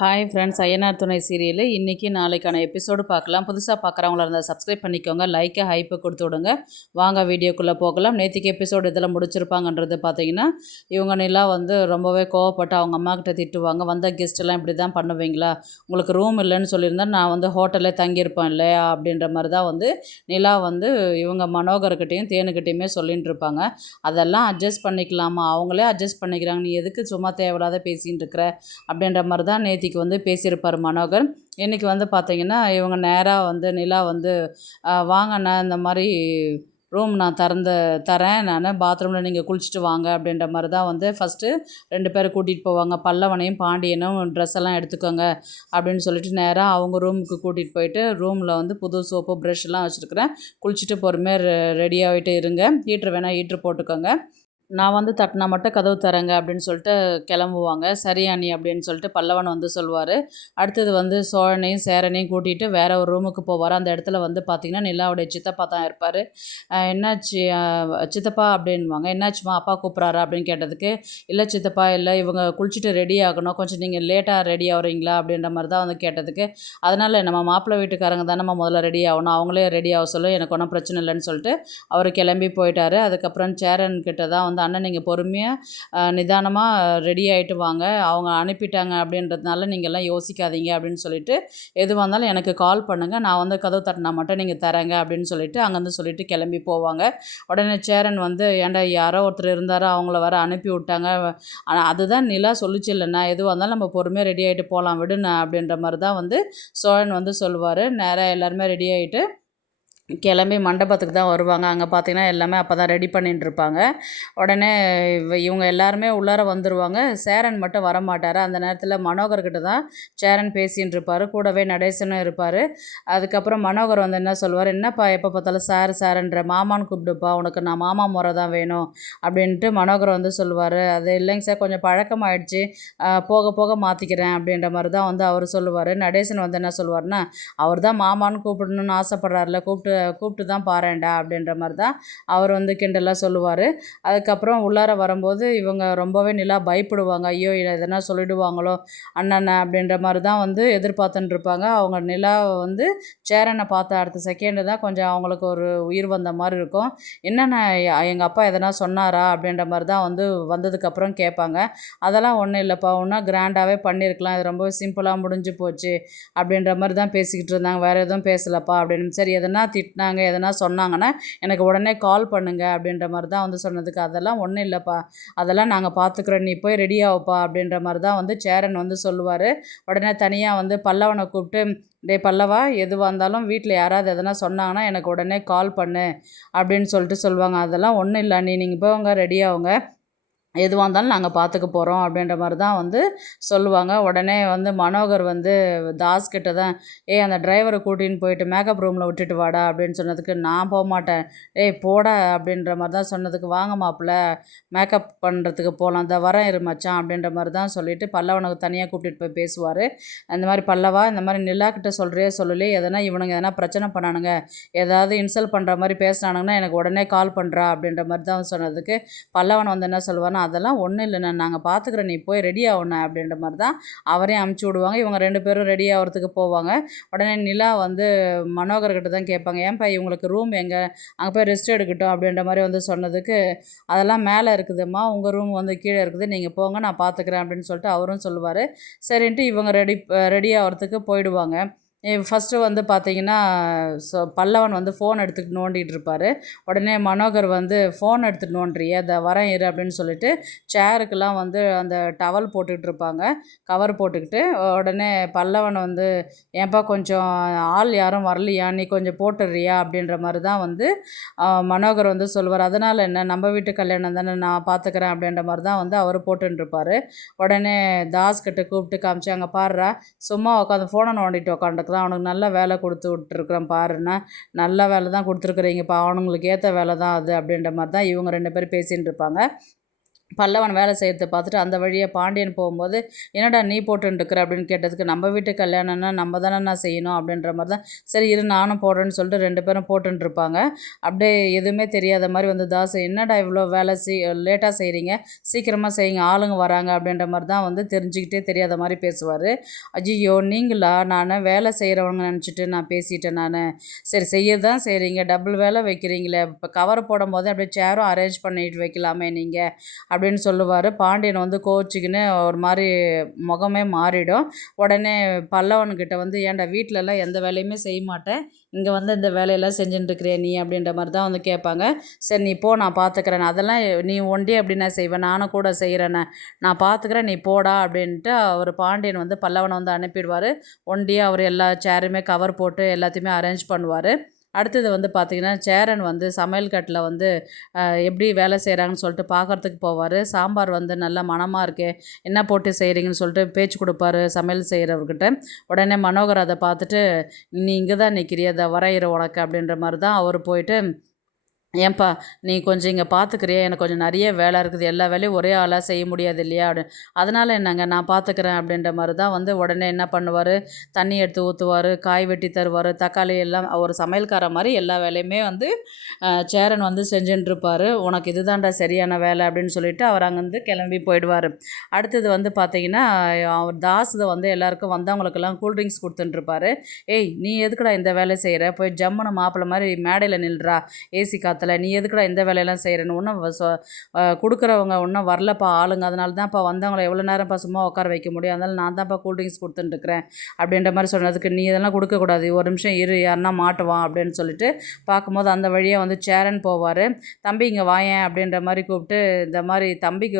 Hi friends, Ayyanar துணை serial இன்றைக்கி நாளைக்கான எபிசோடு பார்க்கலாம். புதுசாக பார்க்குறவங்களா இருந்தால் சப்ஸ்கிரைப் பண்ணிக்கோங்க, லைக்கை ஹைப்பை கொடுத்து விடுங்க. வாங்க வீடியோக்குள்ளே போகலாம். நேற்றுக்கு எபிசோடு இதில் முடிச்சிருப்பாங்கன்றது பார்த்தீங்கன்னா, இவங்க நிலா ரொம்பவே கோவப்பட்டு அவங்க அம்மாக்கிட்ட திட்டுவாங்க. வந்த கெஸ்ட்டெல்லாம் இப்படி தான் பண்ணுவீங்களா, உங்களுக்கு ரூம் இல்லைன்னு சொல்லியிருந்தா நான் ஹோட்டலே தங்கியிருப்பேன் இல்லையா அப்படின்ற மாதிரி தான் நிலா இவங்க மனோகர்கிட்டையும் தேனுக்கிட்டையுமே சொல்லிகிட்டு இருப்பாங்க. அதெல்லாம் அட்ஜஸ்ட் பண்ணிக்கலாமா, அவங்களே அட்ஜஸ்ட் பண்ணிக்கிறாங்க, நீ எதுக்கு சும்மா தேவையில்லாத பேசிகிட்டு இருக்கிற அப்படின்ற மாதிரி தான் நேத்திக்கு பேசியிருப்பார் மனோகர். இன்றைக்கி பார்த்தீங்கன்னா இவங்க நேராக நிலா வாங்கண்ணா, இந்த மாதிரி ரூம் நான் தரேன், நான் பாத்ரூமில் நீங்கள் குளிச்சுட்டு வாங்க அப்படின்ற மாதிரி தான் ஃபஸ்ட்டு 2 பேரை கூட்டிகிட்டு போவாங்க. பல்லவனையும் பாண்டியனும் ட்ரெஸ் எல்லாம் எடுத்துக்கோங்க அப்படின்னு சொல்லிட்டு நேராக அவங்க ரூமுக்கு கூட்டிகிட்டு போயிட்டு ரூமில் புது சோப்பு ப்ரஷ்லாம் வச்சுருக்கிறேன், குளிச்சுட்டு பொறுமையாக ரெடி ஆகிட்டு இருங்க, ஹீட்ரு வேணால் ஹீட்ரு போட்டுக்கோங்க, நான் தட்டினா மட்டும் கதவு தரேங்க அப்படின்னு சொல்லிட்டு கிளம்புவாங்க. சரி அண்ணி அப்படின்னு சொல்லிட்டு பல்லவன் சொல்லுவார். அடுத்தது சோழனையும் சேரனையும் கூட்டிகிட்டு வேற ஒரு ரூமுக்கு போவார். அந்த இடத்துல பார்த்திங்கன்னா நிலாவுடைய சித்தப்பா தான் இருப்பார். என்னாச்சு சித்தப்பா அப்படின்வாங்க. என்னாச்சுமா, அப்பா கூப்பிட்றாரா அப்படின்னு கேட்டதுக்கு, இல்லை சித்தப்பா, இல்லை இவங்க குளிச்சுட்டு ரெடி ஆகணும், கொஞ்சம் நீங்கள் லேட்டாக ரெடி ஆகிறீங்களா அப்படின்ற மாதிரி தான் கேட்டதுக்கு, அதனால் நம்ம மாப்பிள்ளை வீட்டுக்காரங்க தானே நம்ம முதல்ல ரெடி ஆகணும், அவங்களே ரெடி ஆக சொல்ல, எனக்கு ஒன்றும் பிரச்சனை இல்லைன்னு சொல்லிட்டு அவர் கிளம்பி போயிட்டார். அதுக்கப்புறம் சேரன் கிட்ட தான் அண்ணன் நீங்கள் பொறுமையாக நிதானமாக ரெடி ஆகிட்டு வாங்க, அவங்க அனுப்பிட்டாங்க அப்படின்றதுனால நீங்கள்லாம் யோசிக்காதீங்க அப்படின்னு சொல்லிட்டு, எதுவாக இருந்தாலும் எனக்கு கால் பண்ணுங்கள், நான் கதவு தட்டினா மட்டும் நீங்கள் தரேங்க அப்படின்னு சொல்லிட்டு அங்கேருந்து சொல்லிட்டு கிளம்பி போவாங்க. உடனே சேரன் ஏன்டா யாரோ ஒருத்தர் இருந்தாரோ அவங்கள வர அனுப்பி விட்டாங்க, அதுதான் நிலா சொல்லிச்சு இல்லைண்ணா, எதுவாக இருந்தாலும் நம்ம பொறுமையாக ரெடி ஆகிட்டு போகலாம் விடுண்ணா அப்படின்ற மாதிரி தான் சோழன் சொல்லுவார். நேராக எல்லாருமே ரெடி ஆகிட்டு கிளம்பி மண்டபத்துக்கு தான் வருவாங்க. அங்கே பார்த்திங்கன்னா எல்லாமே அப்போ தான் ரெடி பண்ணிட்டுருப்பாங்க. உடனே இவங்க எல்லாருமே உள்ளார வந்துடுவாங்க. சேரன் மட்டும் வரமாட்டார். அந்த நேரத்தில் மனோகர்கிட்ட தான் சேரன் பேசின்னு இருப்பார், கூடவே நடேசனும் இருப்பார். அதுக்கப்புறம் மனோகர் என்ன சொல்லுவார், என்னப்பா எப்போ பார்த்தாலும் சாருன்ற, மாமான்னு கூப்பிடுப்பா, உனக்கு நான் மாமா முறை தான் வேணும் அப்படின்ட்டு மனோகர் சொல்லுவார். அது இல்லைங்க சார், கொஞ்சம் பழக்கமாகிடுச்சு, போக போக மாற்றிக்கிறேன் அப்படின்ற மாதிரி தான் அவர் சொல்லுவார். நடேசன் என்ன சொல்லுவார்னா, அவர் தான் மாமான்னு கூப்பிடணும்னு ஆசைப்பட்றாருல, கூப்பிட்டு தான் பாருண்டா அப்படின்ற மாதிரி தான் அவர் கிண்டலாக சொல்லுவார். அதுக்கப்புறம் உள்ளார வரும்போது இவங்க ரொம்பவே நிலா பயப்படுவாங்க. ஐயோ எதனா சொல்லிடுவாங்களோ அண்ணனை அப்படின்ற மாதிரி தான் எதிர்பார்த்துன்னு இருப்பாங்க. அவங்க நிலா சேரனை பார்த்த அடுத்த செகண்டு தான் கொஞ்சம் அவங்களுக்கு ஒரு உயிர் வந்த மாதிரி இருக்கும். என்னென்ன எங்கள் அப்பா எதனா சொன்னாரா அப்படின்ற மாதிரி தான் வந்ததுக்கப்புறம் கேட்பாங்க. அதெல்லாம் ஒன்றும் இல்லைப்பா, ஒன்றும் கிராண்டாகவே பண்ணியிருக்கலாம், இது ரொம்ப சிம்பிளாக முடிஞ்சு போச்சு அப்படின்ற மாதிரி தான் பேசிக்கிட்டு இருந்தாங்க, வேறு எதுவும் பேசலப்பா அப்படின்னு. சரி, எதனா திட்டினாங்க எதனா சொன்னாங்கன்னா எனக்கு உடனே கால் பண்ணுங்க அப்படின்ற மாதிரி தான் சொன்னதுக்கு, அதெல்லாம் ஒன்றும் இல்லைப்பா, அதெல்லாம் நாங்கள் பார்த்துக்குறோம், நீ போய் ரெடி ஆகுப்பா அப்படின்ற மாதிரி தான் சேரன் சொல்லுவார். உடனே தனியாக பல்லவனை கூப்பிட்டு, டே பல்லவா, எதுவாக இருந்தாலும் வீட்டில் யாராவது எதனா சொன்னாங்கன்னா எனக்கு உடனே கால் பண்ணு அப்படின்னு சொல்லிட்டு சொல்லுவாங்க. அதெல்லாம் ஒன்றும் இல்லை, நீங்கள் போங்க ரெடி ஆகுங்க, எதுவாக இருந்தாலும் நாங்கள் பார்த்துக்க போகிறோம் அப்படின்ற மாதிரி தான் சொல்லுவாங்க. உடனே மனோகர் தாஸ் கிட்ட தான், அந்த டிரைவரை கூட்டின்னு போயிட்டு மேக்கப் ரூமில் விட்டுட்டு வாடா அப்படின்னு சொன்னதுக்கு, நான் போக மாட்டேன், போடா அப்படின்ற மாதிரி தான் சொன்னதுக்கு, வாங்க மாப்பிள்ள மேக்கப் பண்ணுறதுக்கு போகலாம், இந்த வரேன் இரு மச்சான் அப்படின்ற மாதிரி தான் சொல்லிவிட்டு பல்லவனுக்கு தனியாக கூப்பிட்டுட்டு போய் பேசுவார். அந்த மாதிரி பல்லவா, இந்த மாதிரி நிலா கிட்ட சொல்கிறியே சொல்லலையே, எதனா இவனுங்க எதனா பிரச்சனை பண்ணானுங்க, ஏதாவது இன்சல்ட் பண்ணுற மாதிரி பேசினானுங்கன்னா எனக்கு உடனே கால் பண்ணுறா அப்படின்ற மாதிரி தான் சொன்னதுக்கு, பல்லவன் என்ன சொல்லுவார்னா, அதெல்லாம் ஒன்றும் இல்லைண்ணா, நாங்கள் பார்த்துக்குறோம், நீ போய் ரெடி ஆகணும் அப்படின்ற மாதிரி தான் அவரையும் அமுச்சு விடுவாங்க. இவங்க 2 பேரும் ரெடி ஆகிறதுக்கு போவாங்க. உடனே நிலா மனோகர்கிட்ட தான் கேட்பாங்க, ஏன்பா இவங்களுக்கு ரூம் எங்கே, அங்கே போய் ரெஸ்ட் எடுக்கட்டும் அப்படின்ற மாதிரி சொன்னதுக்கு, அதெல்லாம் மேலே இருக்குதும்மா, உங்கள் ரூம் கீழே இருக்குது, நீங்கள் போங்க நான் பார்த்துக்குறேன் அப்படின்னு சொல்லிட்டு அவரும் சொல்லுவார். சரின்ட்டு இவங்க ரெடி ஆகிறதுக்கு போயிடுவாங்க. ஃபஸ்ட்டு பார்த்தீங்கன்னா பல்லவன் ஃபோன் எடுத்துகிட்டு நோண்டிகிட்டு இருப்பார். உடனே மனோகர் ஃபோன் எடுத்துகிட்டு நோண்டுறியே, அதை வரேன் இரு அப்படின்னு சொல்லிட்டு சேருக்கெல்லாம் அந்த டவல் போட்டுக்கிட்டு இருப்பாங்க, கவர் போட்டுக்கிட்டு. உடனே பல்லவன் ஏன்பா கொஞ்சம் ஆள் யாரும் வரலையா, நீ கொஞ்சம் போட்டுடுறியா அப்படின்ற மாதிரி தான் மனோகர் சொல்லுவார். அதனால் என்ன, நம்ம வீட்டு கல்யாணம் தானே, நான் பார்த்துக்கிறேன் அப்படின்ற மாதிரி தான் அவர் போட்டுருப்பார். உடனே தாஸ்கிட்ட கூப்பிட்டு காமிச்சு, அங்கே பாடுறா, சும்மா உட்காந்து ஃபோனை நோண்டிட்டு உட்காந்து தான், அவனுக்கு நல்ல வேலை கொடுத்து விட்டுருக்குறேன் பாருன்னா, நல்ல வேலை தான் கொடுத்துருக்குறீங்கப்பா, அவனுங்களுக்கு ஏற்ற வேலை தான் அது அப்படின்ற மாதிரி தான் இவங்க 2 பேரும் பேசின்னு இருப்பாங்க. பல்லவன் வேலை செய்கிறத பார்த்துட்டு அந்த வழியாக பாண்டியன் போகும்போது, என்னடா நீ போட்டுருக்குற அப்படின்னு கேட்டதுக்கு, நம்ம வீட்டு கல்யாணம்னா நம்ம தானே நான் செய்யணும் அப்படின்ற மாதிரி தான், சரி இரு நானும் போடுறேன்னு சொல்லிட்டு 2 பேரும் போட்டுருப்பாங்க. அப்படியே எதுவுமே தெரியாத மாதிரி வந்து தாசு, என்னடா இவ்வளோ வேலை லேட்டாக செய்கிறீங்க, சீக்கிரமாக செய்யுங்க ஆளுங்க வராங்க அப்படின்ற மாதிரி தான் வந்து தெரிஞ்சுக்கிட்டே தெரியாத மாதிரி பேசுவார். ஐயோ நீங்களா, நான் வேலை செய்கிறவங்க நினச்சிட்டு நான் பேசிட்டேன் நான், சரி செய்ய தான் செய்கிறீங்க, டபுள் வேலை வைக்கிறீங்களே, இப்போ கவர் போடும் போதே அப்படியே சேரும் அரேஞ்ச் பண்ணிட்டு வைக்கலாமே நீங்கள் அப்படின்னு சொல்லுவார். பாண்டியன் வந்து கோச்சிக்கின்னு ஒரு மாதிரி முகமே மாறிடும். உடனே பல்லவன்கிட்ட வந்து, ஏன்டா வீட்டிலலாம் எந்த வேலையுமே செய்ய மாட்டேன், இங்கே வந்து இந்த வேலையெல்லாம் செஞ்சுட்டுருக்கிறிய நீ அப்படின்ற மாதிரி தான் வந்து கேட்பாங்க. சரி நீ போ நான் பார்த்துக்கிறேன், அதெல்லாம் நீ ஒண்டி அப்படி நான் செய்வேன், நானும் கூட செய்கிறேன்னு, நான் பார்த்துக்கிறேன் நீ போடா அப்படின்ட்டு அவர் பாண்டியன் வந்து பல்லவனை வந்து அனுப்பிடுவார். ஒண்டியாக அவர் எல்லா சேருமே கவர் போட்டு எல்லாத்தையுமே அரேஞ்ச் பண்ணுவார். அடுத்தது வந்து பார்த்திங்கன்னா, சேரன் வந்து சமையல் கட்டில் வந்து எப்படி வேலை செய்கிறாங்கன்னு சொல்லிட்டு பார்க்குறதுக்கு போவார். சாம்பார் வந்து நல்லா மணமாக இருக்கே, என்ன போட்டு செய்கிறீங்கன்னு சொல்லிட்டு பேச்சு கொடுப்பாரு சமையல் செய்கிறவர்கிட்ட. உடனே மனோகர் அதை பார்த்துட்டு, நீ இங்கே தான் நிற்கிறிய, அதை வரைகிற உனக்கு அப்படின்ற மாதிரி தான் அவர் போயிட்டு, ஏன்பா நீ கொஞ்சம் இங்கே பார்த்துக்கிறியா, எனக்கு கொஞ்சம் நிறைய வேலை இருக்குது, எல்லா வேலையும் ஒரே ஆளாக செய்ய முடியாது இல்லையா அப்படின்னு, அதனால் என்னங்க நான் பார்த்துக்கிறேன் அப்படின்ற மாதிரி தான் வந்து உடனே என்ன பண்ணுவார், தண்ணி எடுத்து ஊற்றுவார், காய் வெட்டி தருவார், தக்காளி எல்லாம் ஒரு சமையல்கார மாதிரி எல்லா வேலையுமே வந்து சேரன் வந்து செஞ்சுட்டுருப்பார். உனக்கு இதுதான்டா சரியான வேலை அப்படின்னு சொல்லிட்டு அவர் அங்கேருந்து கிளம்பி போயிடுவார். அடுத்தது வந்து பார்த்திங்கன்னா, அவர் தாஸ் வந்து எல்லாருக்கும் வந்தவங்களுக்கெல்லாம் கூல்ட்ரிங்க்ஸ் கொடுத்துட்டுருப்பாரு. ஏய் நீ எதுக்குடா இந்த வேலை செய்கிற, போய் ஜம்முன்னு மாப்பிள்ளை மாதிரி மேடையில் நில்றா ஏசி காற்றுல, நீ எதுக்குடா இந்த வேலையெல்லாம் செய்கிறேன்னு, ஒன்றும் கொடுக்குறவங்க ஒன்றும் வரலப்பா ஆளுங்க, அதனால தான்ப்பா வந்தவங்களை எவ்வளோ நேரம்ப்பா சும்மா உட்கார வைக்க முடியும், அதனால் நான் தான்ப்பா கூல்ட்ரிங்க்ஸ் கொடுத்துட்டுருக்குறேன் அப்படின்ற மாதிரி சொன்னதுக்கு, நீ இதெல்லாம் கொடுக்கக்கூடாது, ஒரு நிமிஷம் இரு யாருன்னா மாட்டுவான் அப்படின்னு சொல்லிட்டு பார்க்கும்போது அந்த வழியாக வந்து சேரன் போவார். தம்பி இங்கே வாயேன் அப்படின்ற மாதிரி கூப்பிட்டு, இந்த மாதிரி தம்பிக்கு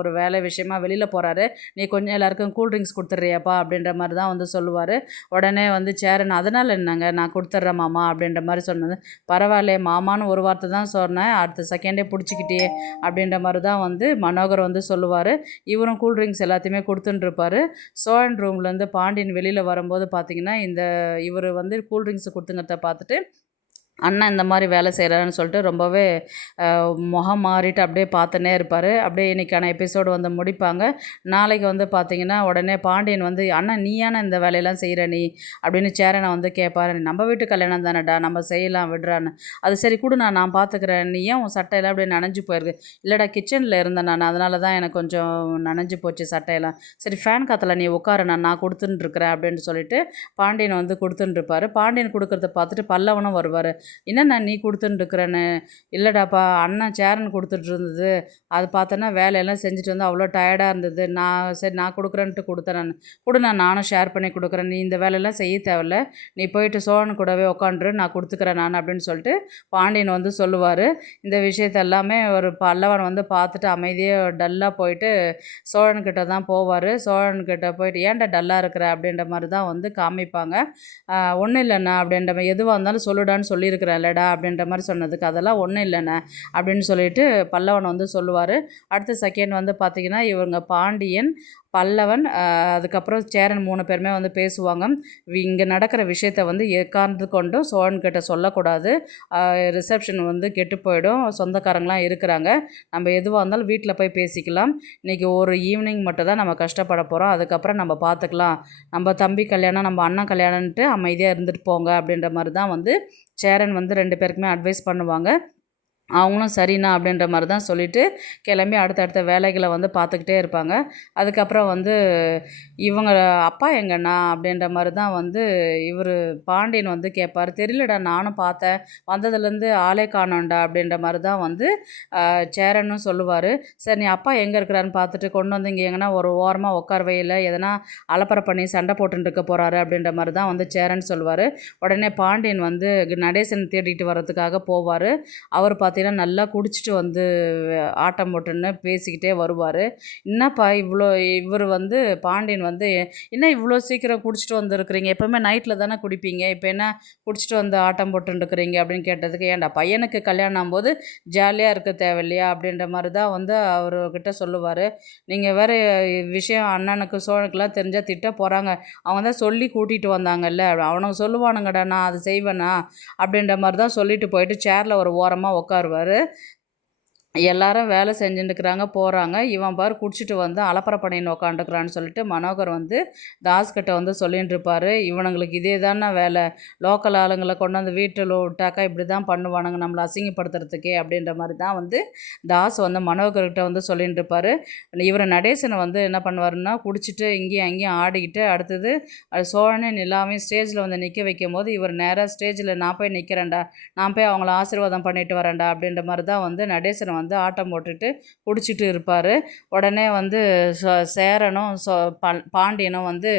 ஒரு வேலை விஷயமா வெளியில் போகிறாரு, நீ கொஞ்சம் எல்லாருக்கும் கூல்ட்ரிங்க்ஸ் கொடுத்துட்றியாப்பா அப்படின்ற மாதிரி தான் வந்து சொல்லுவார். உடனே வந்து சேரன், அதனால் என்னங்க நான் கொடுத்துட்றேன் மாமா அப்படின்ற மாதிரி சொன்னது, பரவாயில்லையே மாமான்னு ஒரு வார்த்தை தான் சொன்னேன், அடுத்த செகண்டே பிடிச்சிக்கிட்டே அப்படின்ற மாதிரி தான் வந்து மனோகர் வந்து சொல்லுவார். இவரும் கூல்ட்ரிங்க்ஸ் எல்லாத்தையுமே கொடுத்துட்டுருப்பார். சோழன் ரூம்லேருந்து பாண்டியன் வெளியில் வரும்போது பார்த்திங்கன்னா, இவர் வந்து கூல்ட்ரிங்க்ஸ் கொடுத்துங்கிறத பார்த்துட்டு, அண்ணன் இந்த மாதிரி வேலை செய்கிறாருன்னு சொல்லிட்டு ரொம்பவே முகம் மாறிட்டு அப்படியே பார்த்துனே இருப்பார். அப்படியே இன்றைக்கான எபிசோடு வந்து முடிப்பாங்க. நாளைக்கு வந்து பார்த்திங்கன்னா, உடனே பாண்டியன் வந்து, அண்ணன் நீயான இந்த வேலையெல்லாம் செய்கிற நீ அப்படின்னு சேரனை வந்து கேட்பாரு. நம்ம வீட்டு கல்யாணம் தானேடா, நம்ம செய்யலாம் விடுறான்னு, அது சரி கூட நான் பார்த்துக்கிறேன், நீ ஏன் உன் சட்டையெல்லாம் அப்படியே நனைஞ்சு போயிருக்கு, இல்லைடா கிச்சனில் இருந்தேன் நான், அதனால தான் எனக்கு கொஞ்சம் நனைஞ்சு போச்சு சட்டையெல்லாம், சரி ஃபேன் காற்றுல நீ உட்காரு நான் கொடுத்துட்டுருக்குறேன் அப்படின்னு சொல்லிட்டு பாண்டியன் வந்து கொடுத்துட்டுருப்பாரு. பாண்டியன் கொடுக்குறத பார்த்துட்டு பல்லவனும் வருவார். என்னண்ணா நீ கொடுத்துட்டுருக்குறேன்னு, இல்லைடாப்பா அண்ணன் சேரன் கொடுத்துட்டு இருந்தது, அது பார்த்தோன்னா வேலையெல்லாம் செஞ்சுட்டு வந்து அவ்வளோ டயர்டாக இருந்தது, சரி நான் கொடுக்குறேன்ட்டு கொடுத்தேன், நானும் ஷேர் பண்ணி கொடுக்குறேன், நீ இந்த வேலையெல்லாம் செய்ய தேவையில்ல, நீ போயிட்டு சோழன் கூடவே உட்காந்துரு, நான் கொடுத்துக்கிறேன் நான் அப்படின்னு சொல்லிட்டு பாண்டியன் வந்து சொல்லுவார். இந்த விஷயத்த எல்லாமே ஒரு பல்லவன் வந்து பார்த்துட்டு அமைதியாக டல்லாக போயிட்டு சோழன்கிட்ட தான் போவார். சோழன்கிட்ட போயிட்டு, ஏன்டா டல்லாக இருக்கிற அப்படின்ற மாதிரி தான் வந்து காமிப்பாங்க. ஒன்றும் இல்லைண்ணா அப்படின்ற மாதிரி, எதுவாக இருந்தாலும் சொல்லுடான்னு சொல்லியிருக்கிறேன் இல்லைடா அப்படின்ற மாதிரி சொன்னதுக்கு, அதெல்லாம் ஒன்றும் இல்லைண்ணே அப்படின்னு சொல்லிட்டு பல்லவன் வந்து சொல்லுவார். அடுத்த செகண்ட் வந்து பார்த்திங்கன்னா, இவங்க பாண்டியன், பல்லவன், அதுக்கப்புறம் சேரன் 3 பேருமே வந்து பேசுவாங்க. இங்கே நடக்கிற விஷயத்த வந்து எக்கார்ந்து கொண்டும் சோழன்கிட்ட சொல்லக்கூடாது, ரிசப்ஷன் வந்து கெட்டு போயிடும், சொந்தக்காரங்களாம் இருக்கிறாங்க, நம்ம எதுவாக இருந்தாலும் வீட்டில் போய் பேசிக்கலாம், இன்றைக்கி ஒரு ஈவினிங் மட்டும் தான் நம்ம கஷ்டப்பட போகிறோம், அதுக்கப்புறம் நம்ம பார்த்துக்கலாம், நம்ம தம்பி கல்யாணம் நம்ம அண்ணன் கல்யாணம்ன்ட்டு அமைதியாக இருந்துட்டு போங்க அப்படின்ற மாதிரி தான் வந்து சேரன் வந்து 2 பேருக்குமே அட்வைஸ் பண்ணுவாங்க. அவங்களும் சரிண்ணா அப்படின்ற மாதிரி தான் சொல்லிவிட்டு கிளம்பி அடுத்தடுத்த வேலைகளை வந்து பார்த்துக்கிட்டே இருப்பாங்க. அதுக்கப்புறம் வந்து இவங்க அப்பா எங்கண்ணா அப்படின்ற மாதிரி தான் வந்து இவர் பாண்டியன் வந்து கேட்பார். தெரியலடா நானும் பார்த்தேன், வந்ததுலேருந்து ஆளே காணோண்டா அப்படின்ற மாதிரி தான் வந்து சேரனும் சொல்லுவார். சரி நீ அப்பா எங்கே இருக்கிறான்னு பார்த்துட்டு கொண்டு வந்து இங்கே எங்கன்னா ஒரு ஓரமாக உட்கார வையில், எதனா அலப்பறை பண்ணி சண்டை போட்டுருக்க போகிறாரு அப்படின்ற மாதிரி தான் வந்து சேரன் சொல்லுவார். உடனே பாண்டியன் வந்து நடேசன் தேடிட்டு வர்றதுக்காக போவார். அவர் பார்த்தீங்கன்னா நல்லா குடிச்சிட்டு வந்து ஆட்டம் போட்டுன்னு பேசிக்கிட்டே வருவார். என்னப்பா இவர் வந்து பாண்டியன் வந்து, என்ன இவ்வளோ சீக்கிரம் குடிச்சிட்டு வந்துருக்குறீங்க, எப்போவுமே நைட்டில் தானே குடிப்பீங்க, இப்போ என்ன குடிச்சிட்டு வந்து ஆட்டம் போட்டுருக்குறீங்க அப்படின்னு கேட்டதுக்கு, ஏன்டா பையனுக்கு கல்யாணம் ஆகும்போது ஜாலியாக இருக்க தேவையில்லையா அப்படின்ற மாதிரி தான் வந்து அவர்கிட்ட சொல்லுவார். நீங்கள் வேறு விஷயம் அண்ணனுக்கு சோழனுக்குலாம் தெரிஞ்சால் திட்ட போகிறாங்க, அவங்க தான் சொல்லி கூட்டிகிட்டு வந்தாங்கல்ல, அவனுக்கு சொல்லுவானுங்கடா நான் அது செய்வேனா அப்படின்ற மாதிரி தான் சொல்லிட்டு போயிட்டு சேரில் ஒரு ஓரமாக உட்காருவார். எல்லாரும் வேலை செஞ்சுட்டுருக்குறாங்க போகிறாங்க. இவன் பாரு குடிச்சிட்டு வந்து அலப்பறை பண்ணின்னு உக்காந்துக்கிறான்னு சொல்லிட்டு மனோகர் வந்து தாஸ்கிட்ட வந்து சொல்லின்னு இருப்பார். இவனுங்களுக்கு இதே தானே வேலை, லோக்கல் ஆளுங்களை கொண்டு வந்து வீட்டில் விட்டாக்கா இப்படி தான் பண்ணுவானுங்க நம்மளை அசிங்கப்படுத்துறதுக்கே அப்படின்ற மாதிரி தான் வந்து தாஸ் வந்து மனோகர்கிட்ட வந்து சொல்லின்னு இருப்பார். இவர் நடேசனை வந்து என்ன பண்ணுவாருன்னா குடிச்சிட்டு இங்கேயும் அங்கேயும் ஆடிக்கிட்டு அடுத்தது சோழனே நிலாவையும் ஸ்டேஜில் வந்து நிற்க வைக்கும் போது இவர் நேராக ஸ்டேஜில் நான் போய் நிற்கிறேன்டா, நான் போய் அவங்கள ஆசீர்வாதம் பண்ணிட்டு வரேன்டா அப்படின்ற மாதிரி தான் வந்து நடேசனை வந்து ஆட்டம் போட்டுட்டு குடிச்சிட்டு இருப்பார். உடனே வந்து சேரனும் பாண்டியனும் வந்து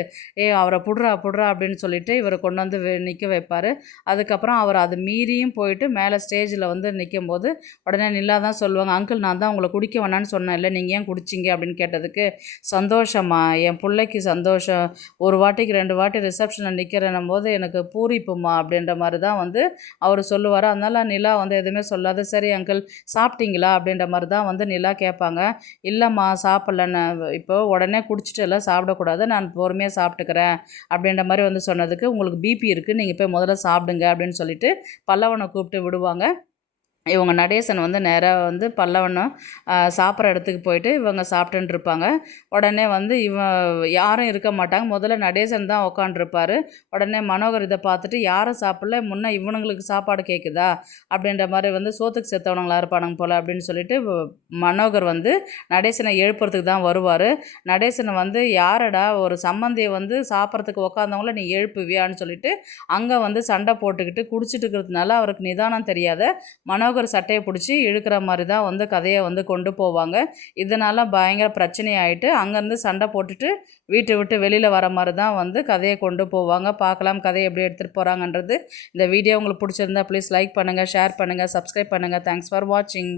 அவரை புடுறா புடுறா அப்படின்னு சொல்லிட்டு இவரை கொண்டு வந்து நிற்க வைப்பார். அதுக்கப்புறம் அவர் அது மீறியும் போயிட்டு மேலே ஸ்டேஜில் வந்து நிற்கும் போது உடனே நிலா தான் சொல்லுவாங்க, அங்கிள் நான் தான் உங்களை குடிக்க வேணான்னு சொன்னேன் இல்லை, நீங்கள் ஏன் குடிச்சிங்க அப்படின்னு கேட்டதுக்கு, சந்தோஷமா என் பிள்ளைக்கு சந்தோஷம், ஒரு வாட்டிக்கு 2 வாட்டி ரிசப்ஷனில் நிற்கிறேன்னும் போது எனக்கு பூரிப்புமா அப்படின்ற மாதிரி தான் வந்து அவர் சொல்லுவார். அதனால் நிலா வந்து எதுவுமே சொல்லாது. சரி அங்கிள் சாப்பிட்டீங்களா அப்படின்ற மாதிரி தான் வந்து நிலா கேட்பாங்க. இல்லைம்மா சாப்பிட்லன்னு, இப்போ உடனே குடிச்சிட்டு எல்லாம் சாப்பிடக்கூடாது, நான் பொறுமையாக சாப்பிட்டுக்கிறேன் அப்படின்ற மாதிரி வந்து சொன்னதுக்கு, உங்களுக்கு பிபி இருக்குது, நீங்கள் போய் முதல்ல சாப்பிடுங்க அப்படின்னு சொல்லிட்டு பல்லவனை கூப்பிட்டு விடுவாங்க. இவங்க நடேசன் வந்து நேராக வந்து பல்லவனும் சாப்பிட்ற இடத்துக்கு போயிட்டு இவங்க சாப்பிட்டுன்னு இருப்பாங்க. உடனே வந்து யாரும் இருக்க மாட்டாங்க. முதல்ல நடேசன் தான் உக்காண்டிருப்பார். உடனே மனோகர் இதை பார்த்துட்டு யாரும் சாப்பிடல, முன்னே இவனுங்களுக்கு சாப்பாடு கேட்குதா அப்படின்ற மாதிரி வந்து சோத்துக்கு செத்தவனுங்களா இருப்பானுங்க போல் அப்படின்னு சொல்லிட்டு மனோகர் வந்து நடேசனை எழுப்புறதுக்கு தான் வருவார். நடேசனை வந்து யாரடா ஒரு சம்மந்தியை வந்து சாப்பிட்றதுக்கு உக்காந்தவங்கள நீ எழுப்புவியான்னு சொல்லிட்டு அங்கே வந்து சண்டை போட்டுக்கிட்டு குடிச்சிட்டு இருக்கிறதுனால அவருக்கு நிதானம் தெரியாத மனோகர் சட்டையை பிடிச்சி இழுக்கிற மாதிரி தான் வந்து கதையை வந்து கொண்டு போவாங்க. இதனால் பயங்கர பிரச்சனை ஆகிட்டு அங்கேருந்து சண்டை போட்டுட்டு வீட்டை விட்டு வெளியில் வர மாதிரி தான் வந்து கதையை கொண்டு போவாங்க. பார்க்கலாம் கதையை எப்படி எடுத்துகிட்டு போகிறாங்கன்றது. இந்த வீடியோ உங்களுக்கு பிடிச்சிருந்தா ப்ளீஸ் லைக் பண்ணுங்கள், ஷேர் பண்ணுங்கள், சப்ஸ்கிரைப் பண்ணுங்கள். தேங்க்ஸ் ஃபார் வாட்சிங்.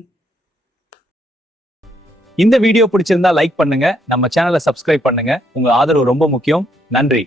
இந்த வீடியோ பிடிச்சிருந்தா லைக் பண்ணுங்க, நம்ம சேனலை சப்ஸ்கிரைப் பண்ணுங்க. உங்க ஆதரவு ரொம்ப முக்கியம். நன்றி.